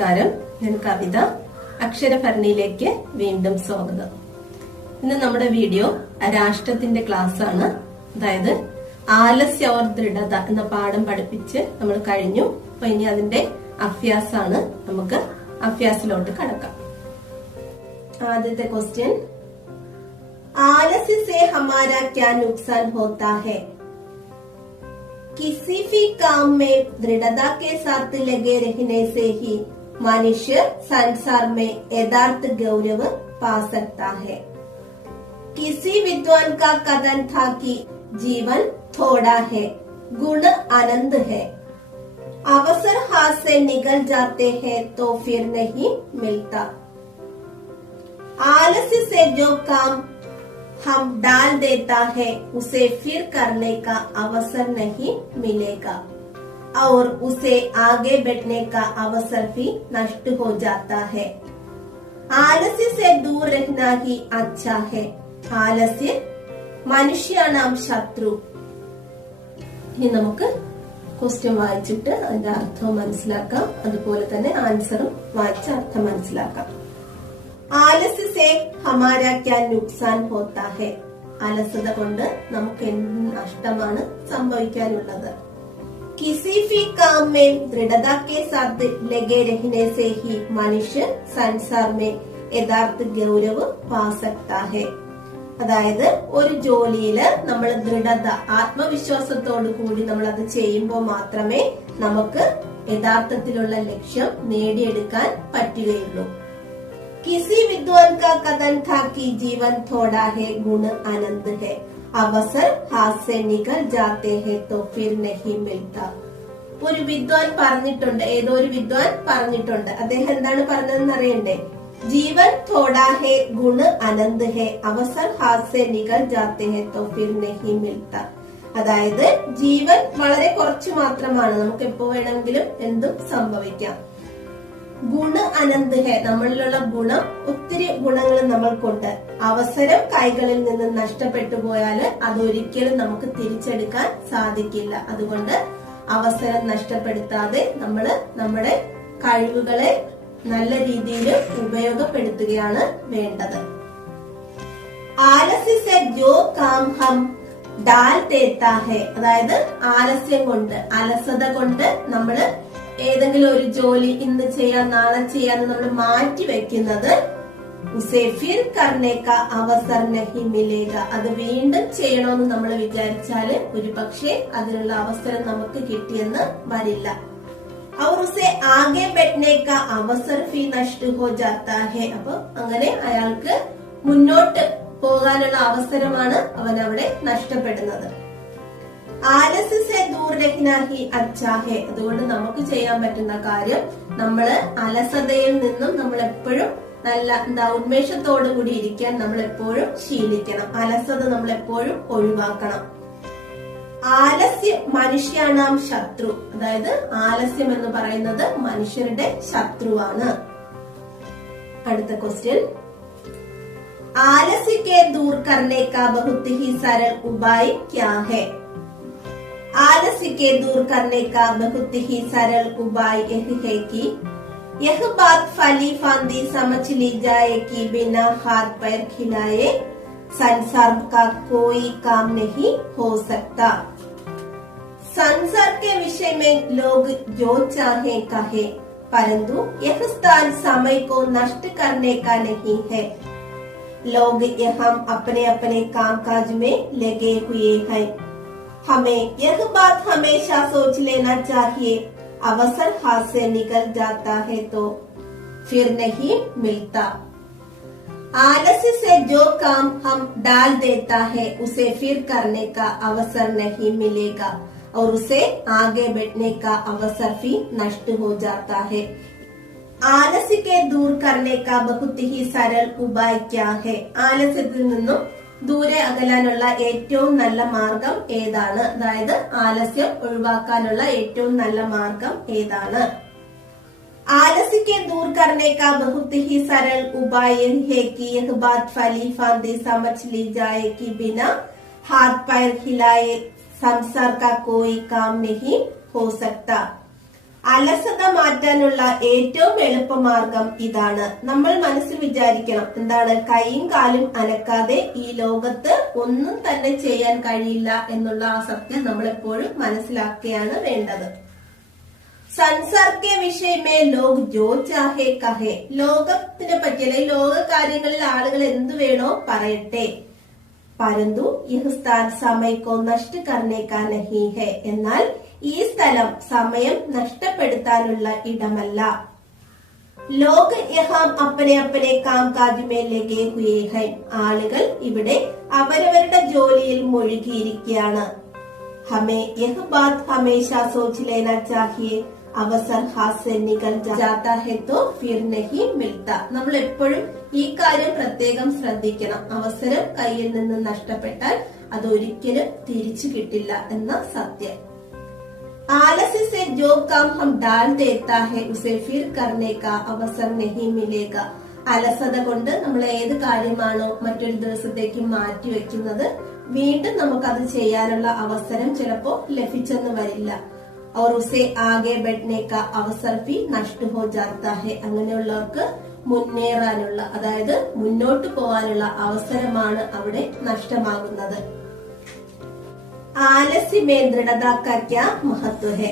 നമസ്കാരം, ഞാൻ കവിത. അക്ഷരഭരണിയിലേക്ക് വീണ്ടും സ്വാഗതം. ഇന്ന് നമ്മുടെ വീഡിയോ രാഷ്ട്രത്തിന്റെ ക്ലാസ് ആണ്. അതായത് ആലസ്യ ഓർ ദൃഢത എന്ന പാഠം പഠിപ്പിച്ച് നമ്മൾ കഴിഞ്ഞു. അപ്പൊ ഇനി അതിന്റെ അഭ്യാസാണ്. നമുക്ക് അഭ്യാസിലോട്ട് കടക്കാം. ആദ്യത്തെ ക്വസ്റ്റ്യൻ, आलस्य से हमारा क्या नुकसान होता है? किसी भी काम में दृढ़ता के साथ लगे रहने से ही मनुष्य संसार में यथार्थ गौरव पा सकता है. किसी विद्वान का कथन था कि जीवन थोड़ा है, गुण अनंत है. अवसर हाथ से निकल जाते हैं तो फिर नहीं मिलता. आलस्य से जो काम हम डाल देता है उसे फिर करने का अवसर नहीं मिलेगा और उसे आगे बढ़ने का अवसर भी नष्ट हो जाता है. आलस्य से दूर रहना ही अच्छा है. आलस्य മനുഷ്യാണാം ശത്രു. ഇനി നമുക്ക് ക്വസ്റ്റ്യൻ വായിച്ചിട്ട് അതിന്റെ അർത്ഥം മനസ്സിലാക്കാം. അതുപോലെ തന്നെ ആൻസറും വായിച്ച അർത്ഥം മനസ്സിലാക്കാം. ആലസ്യ സേ ഹമാരാ ക്യാ നുക്സാൻ ഹോത്താ ഹെ? അലസത കൊണ്ട് നമുക്ക് എന്ത് നഷ്ടമാണ് സംഭവിക്കാനുള്ളത്? കിസി ഭി കാം മേ ദൃഢതാ കെ സാത്ത് ലഗേ രഹനെ സേ ഹി മനുഷ്യ സംസാർ മേ യഥാർത്ഥ ഗൗരവ് പാ സക്താ ഹെ. അതായത് ഒരു ജോലിയില് നമ്മൾ ദൃഢത, ആത്മവിശ്വാസത്തോടു കൂടി നമ്മൾ അത് ചെയ്യുമ്പോൾ മാത്രമേ നമുക്ക് യഥാർത്ഥത്തിലുള്ള ലക്ഷ്യം നേടിയെടുക്കാൻ പറ്റുകയുള്ളൂ. किसी विद्वान का कथन था कि जीवन थोड़ा है, गुण अनंत है. अवसर हाथ से निकल जाते हैं तो फिर नहीं मिलता. ഒരു വിദ്വാൻ പറഞ്ഞിട്ടുണ്ട്, ഏതോ ഒരു വിദ്വാൻ പറഞ്ഞിട്ടുണ്ട്. അദ്ദേഹം എന്താണ് പറഞ്ഞതെന്ന് അറിയണ്ടേ? ജീവൻ തോടാ ഹെ, ഗുണ അനന്ത് ഹെ, അവസർ ഹാത്ത് സെ നികൽ ജാത്തെ ഹെ തോ ഫിർ നഹി മിൽത്ത. അതായത് ജീവൻ വളരെ കുറച്ച് മാത്രമാണ്, നമുക്ക് എപ്പോ വേണമെങ്കിലും എന്തും സംഭവിക്കാം. ഗുണ അനന്ത് ഹെ, നമ്മളിലുള്ള ഗുണം, ഒത്തിരി ഗുണങ്ങൾ നമ്മൾക്കുണ്ട്. അവസരം കൈകളിൽ നിന്ന് നഷ്ടപ്പെട്ടു പോയാൽ അതൊരിക്കലും നമുക്ക് തിരിച്ചെടുക്കാൻ സാധിക്കില്ല. അതുകൊണ്ട് അവസരം നഷ്ടപ്പെടുത്താതെ നമ്മള് നമ്മുടെ കഴിവുകളെ നല്ല രീതിയിൽ ഉപയോഗപ്പെടുത്തുകയാണ് വേണ്ടത്. ആലസ്യ സെ ജോ കാം ഹം ഡാൽ തേത്താ ഹെ. അതായത് ആലസ്യം കൊണ്ട്, അലസത കൊണ്ട് നമ്മള് ഏതെങ്കിലും ഒരു ജോലി ഇന്ന് ചെയ്യാൻ നാളെ ചെയ്യാന്ന് നമ്മൾ മാറ്റി വെക്കുന്നത് ഉസേ ഫിർ കർനെ കാ അവസർ നഹി മിലേഗ. അത് വീണ്ടും ചെയ്യണമെന്ന് നമ്മൾ വിചാരിച്ചാല് ഒരു പക്ഷേ അതിനുള്ള അവസരം നമുക്ക് കിട്ടിയെന്ന് വരില്ല. और उसे आगे बढ़ने का अवसर भी नष्ट हो जाता है. അപ്പൊ അങ്ങനെ അയാൾക്ക് മുന്നോട്ട് പോകാനുള്ള അവസരമാണ് അവൻ അവിടെ നഷ്ടപ്പെടുന്നത്. ആലസ്യ സേ ദൂർ രഹ്നാ ഹി അച്ഛാ ഹെ. അതുകൊണ്ട് നമുക്ക് ചെയ്യാൻ പറ്റുന്ന കാര്യം, നമ്മള് അലസതയിൽ നിന്നും നമ്മൾ എപ്പോഴും നല്ല ഉന്മേഷത്തോടു കൂടി ഇരിക്കാൻ നമ്മൾ എപ്പോഴും ശീലിക്കണം. അലസത നമ്മൾ എപ്പോഴും ഒഴിവാക്കണം. ആലസ്യ മനുഷ്യാണാം ശത്രു. അതായത് ആലസ്യം എന്ന് പറയുന്നത് മനുഷ്യരുടെ ശത്രുവാണ്. അടുത്ത ക്വസ്റ്റ്യൻ, ആലസ്യ കെ ദൂർ കർനെ കാ ബഹുത് ഹി सरल उपाय क्या है? आलस्य के दूर करने का बहुत ही सरल उपाय यह है कि यह बात फली फांदी समझ ली जाए कि बिना हाथ पैर खिलाए संसार का कोई काम नहीं हो सकता. संसार के विषय में लोग जो चाहे कहे, परंतु यह स्थान समय को नष्ट करने का नहीं है. लोग यहाँ अपने अपने कामकाज में लगे हुए हैं. हमें यह बात हमेशा सोच लेना चाहिए, अवसर हाथ से निकल जाता है तो फिर नहीं मिलता. आलस्य से जो काम हम डाल देता है उसे फिर करने का अवसर नहीं मिलेगा और उसे आगे बढ़ने का अवसर भी नष्ट हो जाता है. ആലസ്യ കെ ദൂർ കർനെ കാ ബഹുത് ഹി സരൽ ഉപായ് ക്യാ ഹെ? ആലസ്യത്തിൽ നിന്നും ദൂരെ അകലാനുള്ള ഏറ്റവും നല്ല മാർഗം ഏതാണ്? അതായത് ആലസ്യം ഒഴിവാക്കാനുള്ള ഏറ്റവും നല്ല മാർഗം ഏതാണ്? आलस्य के दूर करने का बहुत ही सरल उपाय है कि यह बात फली फांदी समझ ली जाए कि बिना हाथ पैर हिलाए संसार का कोई काम नहीं हो सकता. അലസത മാറ്റാനുള്ള ഏറ്റവും എളുപ്പമാർഗം ഇതാണ്. നമ്മൾ മനസ്സിൽ വിചാരിക്കണം, എന്താണ്, കൈയും കാലും അനക്കാതെ ഈ ലോകത്ത് ഒന്നും തന്നെ ചെയ്യാൻ കഴിയില്ല എന്നുള്ള ആ സത്യം നമ്മൾ എപ്പോഴും മനസ്സിലാക്കുകയാണ് വേണ്ടത്. സംസാർ കെ വിഷയമേ ലോക് ജോ ചാഹേ കഹേ. ലോകത്തിനെ പറ്റി അല്ലെങ്കിൽ ലോക കാര്യങ്ങളിൽ ആളുകൾ എന്തു വേണോ പറയട്ടെ, പരന്തു യഹ് സ്ഥാൻ സമയ കോ നഷ്ട കർനെ കാ നഹീ ഹെ. എന്നാൽ ഈ സ്ഥലം സമയം നഷ്ടപ്പെടുത്താനുള്ള ഇടമല്ല. ലോക് യഹാം അപ്പനെ അപ്പനെ കാം കാജ് മേ ലഗേ ഹുയേ ഹൈ. ആളുകൾ ഇവിടെ അവരവരുടെ ജോലിയിൽ മുഴുകിയിരിക്കുകയാണ്. ഹമേ യഹ് ബാത് ഹമേശാ സോച്ച് ലേനാ ചാഹിയേ, അവസർ ഹാത്ത് സെ നികൽ ജാതാ ഹെ തോ ഫിർ നഹീ മിൽത്താ. നമ്മൾ എപ്പോഴും ഈ കാര്യം പ്രത്യേകം ശ്രദ്ധിക്കണം. അവസരം കയ്യിൽ നിന്ന് നഷ്ടപ്പെട്ടാൽ അത് ഒരിക്കലും തിരിച്ചു കിട്ടില്ല എന്ന സത്യം. ആലസ്യ സെ ജോ കാം ഹം ഡാൽ ദേത്താ ഹെ ഉസെ ഫിർ കർനെ കാ അവസർ നഹീ മിലേഗ. അലസത കൊണ്ട് നമ്മൾ ഏത് കാര്യമാണോ മറ്റൊരു ദിവസത്തേക്ക് മാറ്റി വെക്കുന്നത്, വീണ്ടും നമുക്കത് ചെയ്യാനുള്ള അവസരം ചിലപ്പോ ലഭിച്ചെന്ന് വരില്ല. और उसे आगे बढ़ने का अवसर भी नष्ट हो जाता है. അങ്ങനെയുള്ളവർക്ക് മുന്നേറാനുള്ള, അതായത് മുന്നോട്ട് പോകാനുള്ള അവസരമാണ് അവിടെ നഷ്ടമാകുന്നത്. आलस्य में दृढ़ता का क्या महत्व है?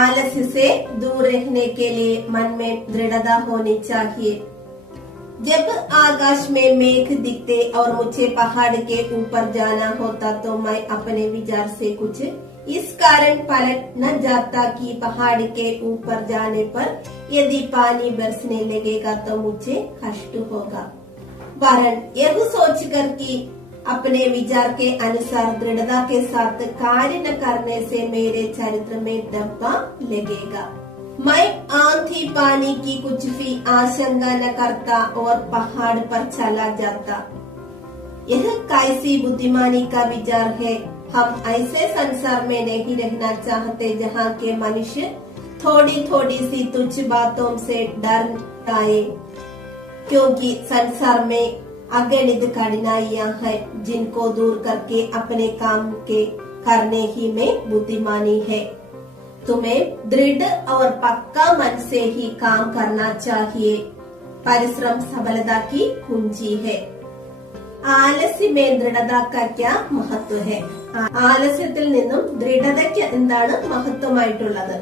आलस्य से दूर रहने के लिए मन में दृढ़ता होनी चाहिए. जब आकाश में मेघ दिखते और मुझे पहाड़ के ऊपर जाना होता तो मैं अपने विचार से कुछ इस कारण पलट न जाता कि पहाड़ के ऊपर जाने पर यदि पानी बरसने लगेगा तो मुझे कष्ट होगा. वरन यह सोचकर कि अपने विचार के अनुसार दृढ़ता के साथ कार्य न करने से मेरे चरित्र में धब्बा लगेगा. मैं आंधी पानी की कुछ भी आशंका न करता और पहाड़ पर चला जाता. यह कैसी बुद्धिमानी का विचार है. हम ऐसे संसार में नहीं रहना चाहते जहाँ के मनुष्य थोड़ी थोड़ी सी तुच्छ बातों से डर जाए, क्योंकि संसार में अगणित कठिनाइयां हैं जिनको दूर करके अपने काम के करने ही में बुद्धिमानी है. तुम्हें दृढ़ और पक्का मन से ही काम करना चाहिए. परिश्रम सफलता की कुंजी है. ആലസ്യ മേ ദൃഢത കാ ക്യാ മഹത്വ ഹെ. ആലസ്യത്തിൽ നിന്നും ദൃഢതയ്ക്ക് എന്താണ് മഹത്വമായിട്ടുള്ളത്?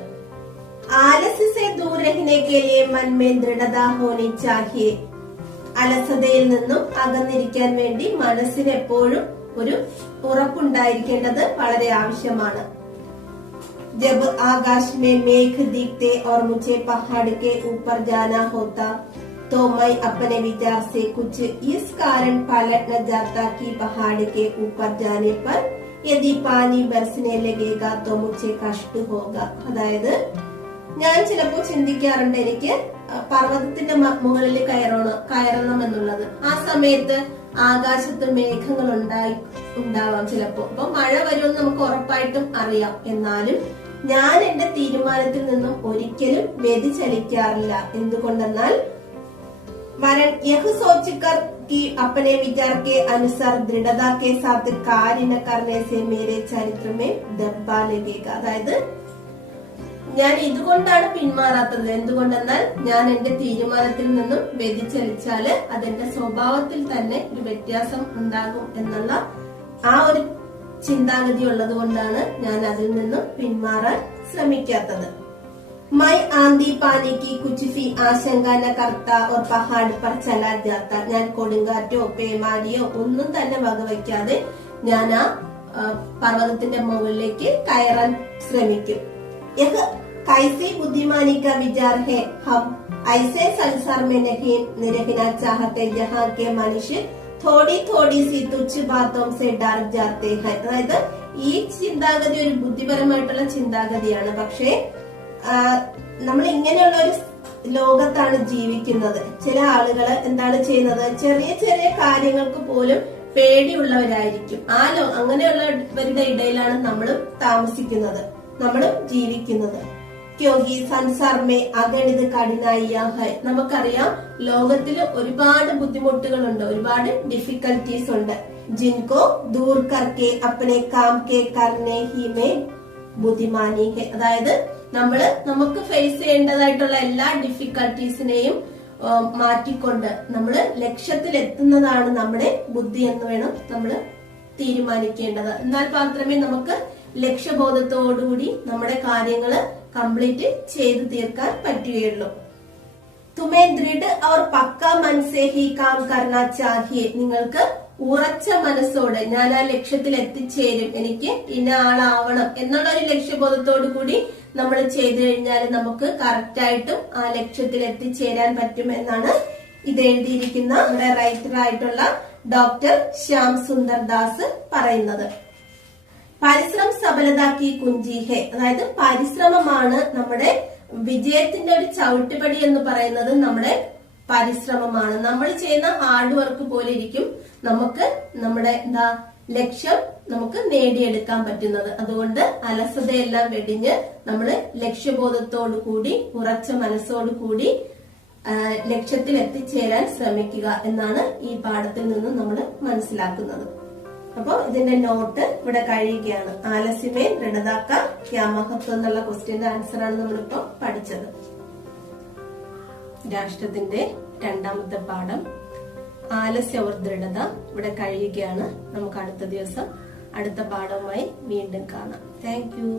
ആലസ്യ സെ ദൂർ രഹ്നെ കെ ലിയെ മൻ മേ ദൃഢത ഹോനി ചാഹിയേ. അലസതയിൽ നിന്നും അകന്നിരിക്കാൻ വേണ്ടി മനസ്സിന് എപ്പോഴും ഒരു ഉറപ്പുണ്ടായിരിക്കേണ്ടത് വളരെ ആവശ്യമാണ്. जब आकाश में मेघ दिखते और मुझे पहाड़ के ऊपर जाना होता तो मैं अपने विचार से कुछ इस कारण पलट न जाता कि पहाड़ के ऊपर जाने पर यदि पानी बरसने लगेगा तो मुझे कष्ट होगा. അതായത് ഞാൻ ചിലപ്പോൾ ചിന്തിക്കാറുണ്ട്, എനിക്ക് പർവ്വതത്തിന്റെ മുകളിൽ കയറണം എന്നുള്ളത്. ആ സമയത്ത് ആകാശത്ത് മേഘങ്ങൾ ഉണ്ടാവാം ചിലപ്പോ. അപ്പൊ മഴ വരുമെന്ന് നമുക്ക് ഉറപ്പായിട്ടും അറിയാം. എന്നാലും ഞാൻ എന്റെ തീരുമാനത്തിൽ നിന്നും ഒരിക്കലും വ്യതിചലിക്കാറില്ല. എന്തുകൊണ്ടെന്നാൽ वरन यह सोचकर कि अपने विचार के अनुसार दृढ़ता के साथ कार्य न करने से मेरे चरित्र में धब्बा लगेगा. അതായത് ഞാൻ ഇതുകൊണ്ടാണ് പിന്മാറാത്തത്. എന്തുകൊണ്ടെന്നാൽ ഞാൻ എന്റെ തീരുമാനത്തിൽ നിന്നും വ്യതിചലിച്ചാല് അതെന്റെ സ്വഭാവത്തിൽ തന്നെ ഒരു വ്യത്യാസം ഉണ്ടാകും എന്നുള്ള ആ ഒരു ചിന്താഗതി ഉള്ളത് കൊണ്ടാണ് ഞാൻ അതിൽ നിന്നും പിന്മാറാൻ ശ്രമിക്കാത്തത്. मैं आंधी पानी की कुछ भी आशंका न करता और पहाड़ पर चला जाता. ഞാൻ കൊടുങ്കാറ്റോ പേമാരിയോ ഒന്നും തന്നെ വകവയ്ക്കാതെ ഞാൻ ആ പർവ്വതത്തിന്റെ മുകളിലേക്ക് കയറാൻ ശ്രമിക്കും. यह कैसी बुद्धिमानी का विचार है. हम ऐसे संसार में नहीं रहना चाहते जहाँ के मनुष्य थोड़ी थोड़ी सी तुच्छ बातों से डर जाते हैं. അതായത് ഈ ചിന്താഗതി ഒരു ബുദ്ധിപരമായിട്ടുള്ള ചിന്താഗതിയാണ്. പക്ഷേ നമ്മൾ ഇങ്ങനെയുള്ള ഒരു ലോകത്താണ് ജീവിക്കുന്നത്. ചില ആളുകൾ എന്താണ് ചെയ്യുന്നത്, ചെറിയ ചെറിയ കാര്യങ്ങൾക്ക് പോലും പേടിയുള്ളവരായിരിക്കും. അങ്ങനെയുള്ളവരുടെ ഇടയിലാണ് നമ്മളും താമസിക്കുന്നത്, നമ്മളും ജീവിക്കുന്നത്. ക്യോങ്കി സംസാർ മേ അഗണിത കഠിനായിയാ ഹൈ. നമുക്കറിയാം ലോകത്തിൽ ഒരുപാട് ബുദ്ധിമുട്ടുകളുണ്ട്, ഒരുപാട് ഡിഫിക്കൽട്ടീസ് ഉണ്ട്. ജിൻകോ ദൂർ കർക്കെ അപ്പനെ കാം കെ കർനെ ഹി മേ ബുദ്ധിമാനി ഹെ. അതായത് നമുക്ക് ഫേസ് ചെയ്യേണ്ടതായിട്ടുള്ള എല്ലാ ഡിഫിക്കൽട്ടീസിനെയും മാറ്റിക്കൊണ്ട് നമ്മള് ലക്ഷ്യത്തിൽ എത്തുന്നതാണ് നമ്മുടെ ബുദ്ധി എന്ന് വേണം നമ്മൾ തീരുമാനിക്കേണ്ടത്. എന്നാൽ മാത്രമേ നമുക്ക് ലക്ഷ്യബോധത്തോടുകൂടി നമ്മുടെ കാര്യങ്ങള് കംപ്ലീറ്റ് ചെയ്തു തീർക്കാൻ പറ്റുകയുള്ളൂ. തുമേ ദൃഢ और പക്ക मन से ही काम करना चाहिए. നിങ്ങൾക്ക് ഉറച്ച മനസ്സോടെ ഞാൻ ആ ലക്ഷ്യത്തിൽ എത്തിച്ചേരും, എനിക്ക് ഇന്ന ആളാവണം എന്നുള്ള ഒരു ലക്ഷ്യബോധത്തോടു കൂടി നമ്മൾ ചെയ്തു കഴിഞ്ഞാൽ നമുക്ക് കറക്റ്റ് ആയിട്ടും ആ ലക്ഷ്യത്തിൽ എത്തിച്ചേരാൻ പറ്റും എന്നാണ് ഇത് എഴുതിയിരിക്കുന്ന നമ്മുടെ റൈറ്റർ ആയിട്ടുള്ള ഡോക്ടർ ശ്യാം സുന്ദർ ദാസ് പറയുന്നത്. പരിശ്രമം സഫലതാക്കി കുഞ്ചി ഹെ, അതായത് പരിശ്രമമാണ് നമ്മുടെ വിജയത്തിന്റെ ഒരു ചവിട്ടുപടി എന്ന് പറയുന്നത്. നമ്മുടെ പരിശ്രമമാണ്, നമ്മൾ ചെയ്യുന്ന ഹാർഡ് വർക്ക് പോലെ ഇരിക്കും നമുക്ക് നമ്മുടെ ലക്ഷ്യം നമുക്ക് നേടിയെടുക്കാൻ പറ്റുന്നത്. അതുകൊണ്ട് അലസതയെല്ലാം വെടിഞ്ഞ് നമ്മള് ലക്ഷ്യബോധത്തോടു കൂടി ഉറച്ച മനസ്സോടു കൂടി ലക്ഷ്യത്തിൽ എത്തിച്ചേരാൻ ശ്രമിക്കുക എന്നാണ് ഈ പാഠത്തിൽ നിന്നും നമ്മൾ മനസ്സിലാക്കുന്നത്. അപ്പൊ ഇതിന്റെ നോട്ട് ഇവിടെ കഴിയുകയാണ്. ആലസ്യമേ ദൃഢതാക്ക ക്യാ മഹത്വം എന്നുള്ള ക്വസ്റ്റ്യന്റെ ആൻസർ ആണ് നമ്മളിപ്പോ പഠിച്ചത്. രാഷ്ട്രത്തിന്റെ രണ്ടാമത്തെ പാഠം ആലസ്യ और ദൃഢത ഇവിടെ കഴിയുകയാണ്. നമുക്ക് അടുത്ത ദിവസം അടുത്ത പാഠവുമായി വീണ്ടും കാണാം. Thank you.